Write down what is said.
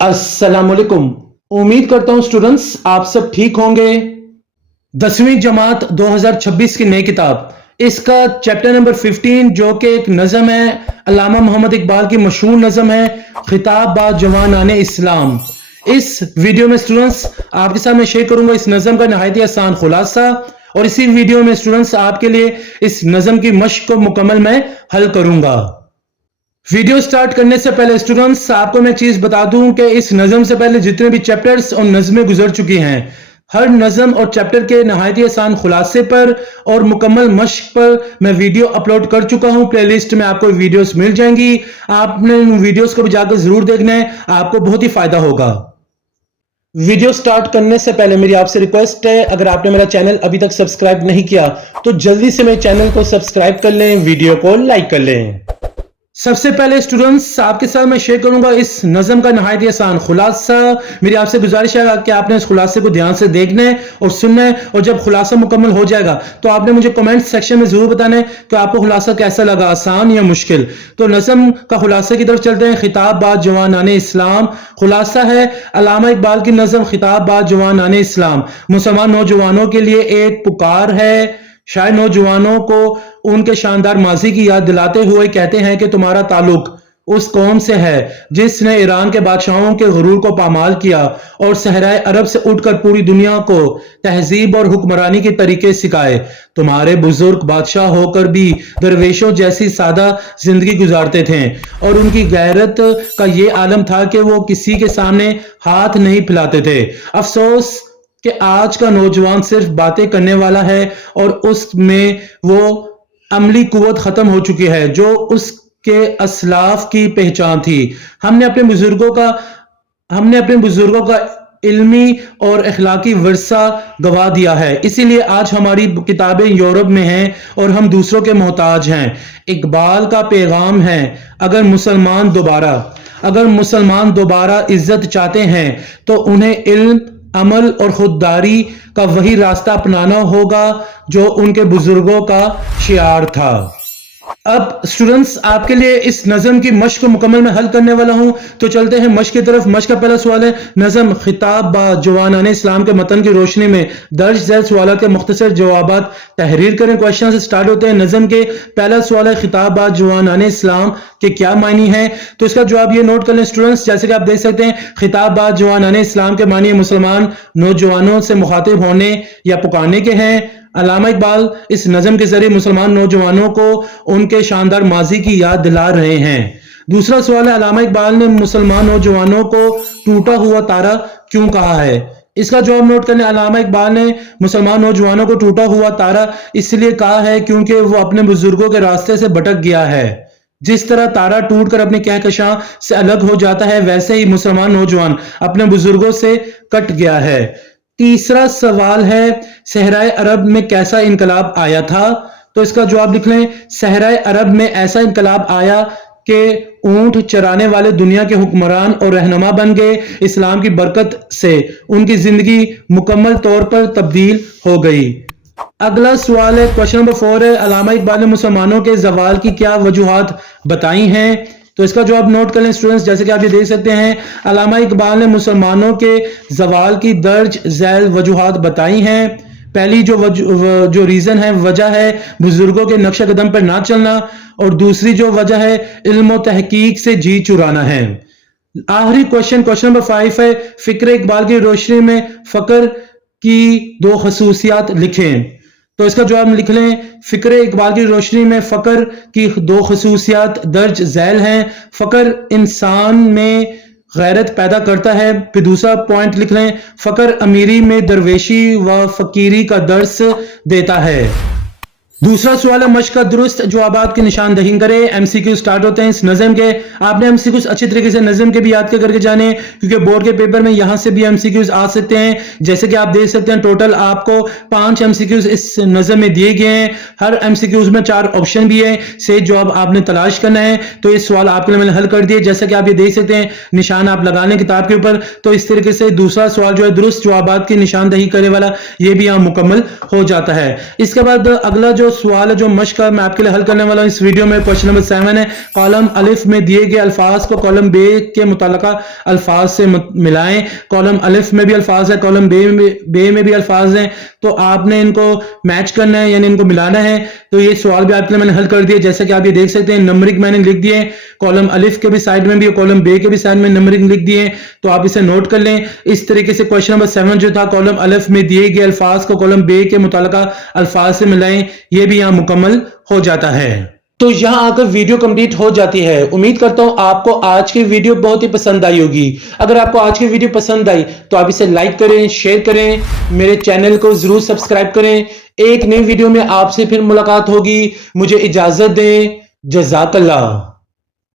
अस्सलाम वालेकुम। उम्मीद करता हूं स्टूडेंट्स आप सब ठीक होंगे। 10वीं जमात 2026 की नई किताब, इसका चैप्टर नंबर 15 जो कि एक नज़म है, अल्लामा मोहम्मद इकबाल की मशहूर नज़म है खिताब बा जवानाने इस्लाम। इस वीडियो में स्टूडेंट्स आपके साथ मैं शेयर करूंगा इस नज़म का नहायत आसान खुलासा, और इसी वीडियो में स्टूडेंट्स आपके लिए इस नज़म की मश्क को मुकम्मल मैं हल करूंगा। वीडियो स्टार्ट करने से पहले स्टूडेंट्स आपको मैं चीज बता दूं कि इस नज़म से पहले जितने भी चैप्टर्स और नज़में गुजर चुकी हैं, हर नज़म और चैप्टर के नहायत आसान खुलासे पर और मुकम्मल मश्क पर मैं वीडियो अपलोड कर चुका हूं। प्लेलिस्ट में आपको वीडियोस मिल जाएंगी, आपने उन वीडियोस को भी जाकर जरूर देखना है, आपको बहुत ही फायदा होगा। वीडियो स्टार्ट करने से पहले मेरी आपसे रिक्वेस्ट है, अगर आपने मेरा चैनल अभी तक सब्सक्राइब नहीं किया तो जल्दी से मेरे चैनल को सब्सक्राइब कर लें, वीडियो को लाइक कर लें। सबसे पहले स्टूडेंट्स आपके साथ मैं शेयर करूंगा इस नज़म का नहायत आसान खुलासा। मेरी आपसे गुजारिश है कि आपने इस खुलासे को ध्यान से देखना है और सुनना है, और जब खुलासा मुकम्मल हो जाएगा तो आपने मुझे कमेंट सेक्शन में जरूर बताना है कि आपको खुलासा कैसा लगा, आसान या मुश्किल। तो नज़म का खुलासे की तरफ चलते हैं। खिताब बा जवानाने इस्लाम। खुलासा है अल्लामा इकबाल की नज़म खिताब बा जवानाने इस्लाम मुसलमान नौजवानों के लिए एक पुकार है। शायद नौजवानों को उनके शानदार माजी की याद दिलाते हुए कहते हैं कि तुम्हारा ताल्लुक उस कौम से है जिसने ईरान के बादशाहों के गुरूर को पामाल किया और सहराए अरब से उठकर पूरी दुनिया को तहजीब और हुक्मरानी के तरीके सिखाए। तुम्हारे बुजुर्ग बादशाह होकर भी दरवेशों जैसी सादा जिंदगी गुजारते थे, और उनकी गैरत का ये आलम था कि वो किसी के सामने हाथ नहीं फैलाते थे। अफसोस कि आज का नौजवान सिर्फ बातें करने वाला है और उसमें वो अमली कुव्वत खत्म हो चुकी है जो उसके असलाफ की पहचान थी। हमने अपने बुजुर्गों का इल्मी और अखलाकी विरसा गवा दिया है, इसीलिए आज हमारी किताबें यूरोप में हैं और हम दूसरों के मोहताज हैं। इकबाल का पैगाम है, अगर मुसलमान दोबारा इज्जत चाहते हैं तो उन्हें इल्म, अमल और खुददारी का वही रास्ता अपनाना होगा जो उनके बुजुर्गों का शियार था। अब स्टूडेंट्स आपके लिए इस नज़म की मश्क को मुकम्मल मैं हल करने वाला हूं, तो चलते हैं मश्क की तरफ। मश्क का पहला सवाल है, नज़म खिताब बा जवानाने इस्लाम के मतन की रोशनी में दर्ज झैल सवालों के मुख्तसर जवाबात तहरीर करें। क्वेश्चन से स्टार्ट होते हैं। नज़म के पहला सवाल है, खिताब बा जवानाने इस्लाम के क्या मायने हैं? तो इसका जवाब ये नोट कर लें स्टूडेंट्स, जैसे कि आप देख सकते हैं, खिताब बा जवानाने इस्लाम के मानी मुसलमान नौजवानों से मुखातिब होने या पुकारने के हैं। अल्लामा इकबाल इस नज़म के जरिए मुसलमान नौजवानों को उनके शानदार माजी की याद दिला रहे हैं। दूसरा सवाल है, अल्लामा इकबाल ने मुसलमान नौजवानों को टूटा हुआ तारा क्यों कहा है? इसका जवाब नोट करने, अल्लामा इकबाल ने मुसलमान नौजवानों को टूटा हुआ तारा इसलिए कहा है क्योंकि वो अपने बुजुर्गों के रास्ते से भटक गया है। जिस तरह तारा टूटकर अपने कहकशां से अलग हो जाता है, वैसे ही मुसलमान नौजवान अपने बुजुर्गों से कट गया है। तीसरा सवाल है, सहराए अरब में कैसा इनकलाब आया था? तो इसका जवाब लिख लें, सहराए अरब में ऐसा इनकलाब आया कि ऊंट चराने वाले दुनिया के हुक्मरान और रहनुमा बन गए। इस्लाम की बरकत से उनकी जिंदगी मुकम्मल तौर पर तब्दील हो गई। अगला सवाल है, क्वेश्चन नंबर 4 है, अल्लामा इकबाल ने मुसलमानों के जवाल की क्या वजूहात बताई हैं? तो इसका जवाब नोट कर लें स्टूडेंट्स, जैसे कि आप ये देख सकते हैं, अल्लामा इकबाल ने मुसलमानों के जवाल की दर्ज झैल वजूहात बताई हैं। पहली जो रीजन है, वजह है बुजुर्गों के नक्शे कदम पर ना चलना, और दूसरी जो वजह है इल्म और तहकीक से जी चुराना है। आखिरी क्वेश्चन नंबर 5 है, फिक्र इकबाल की रोशनी में फकर की दो खसूसियात लिखें। तो इसका जवाब लिख लें, फिक्र इकबाल की रोशनी में फकर की दो खसूसियात दर्ज झैल हैं। फकर इंसान में गैरत पैदा करता है। फिर दूसरा पॉइंट लिख लें, फकर अमीरी में दरवेशी व फकीरी का दर्स देता है। दूसरा सवाल है, मश्क का दुरुस्त जवाबात की निशानदही करें। एमसीक्यू स्टार्ट होते हैं इस नज़म के। आपने एमसीक्यूज अच्छी तरीके से नज़म के भी याद करके जाने, क्योंकि बोर्ड के पेपर में यहां से भी एमसीक्यूज आ सकते हैं। जैसे कि आप देख सकते हैं, टोटल आपको 5 एमसीक्यूज इस नज़म में दिए गए हैं। हर एमसीक्यूज में 4 ऑप्शन भी है, सही जवाब आपने तलाश करना है। तो ये सवाल आपके लिए मैंने हल कर दिए, जैसा कि आप ये देख सकते हैं, निशान आप लगा लें किताब के ऊपर। तो इस तरीके से दूसरा सवाल जो है दुरुस्त जवाबात की निशानदही करने वाला, ये भी यहां मुकम्मल हो जाता है। इसके बाद अगला जो सवाल है जो मश्क मैं आपके लिए हल करने वाला हूं इस वीडियो में। क्वेश्चन नंबर 7 है, कॉलम अलिफ में दिए गए अल्फाज को कॉलम बे के मुतालिका अल्फाज से मिलाएं। कॉलम अलिफ में भी अल्फाज है, कॉलम बे में भी अल्फाज हैं, तो आपने इनको मैच करना है, यानी इनको मिलाना है। तो ये सवाल भी आपके लिए मैंने हल कर दिया, जैसा कि आप ये देख सकते हैं नंबरिंग मैंने लिख दिए, कॉलम अलिफ के भी साइड में भी और कॉलम बे के भी साइड में नंबरिंग लिख दिए, तो आप इसे नोट कर लें। इस तरीके से क्वेश्चन नंबर 7 जो था, कॉलम अलिफ में दिए गए अल्फाज को कॉलम बे के मुतालिका अल्फाज से मिलाएं, ये भी यहां मुकम्मल हो जाता है। तो यहां आकर वीडियो कंप्लीट हो जाती है। उम्मीद करता हूं आपको आज की वीडियो बहुत ही पसंद आई होगी। अगर आपको आज की वीडियो पसंद आई तो आप इसे लाइक करें, शेयर करें, मेरे चैनल को जरूर सब्सक्राइब करें। एक नई वीडियो में आपसे फिर मुलाकात होगी। मुझे इजाजत दें। जज़ाकल्लाह।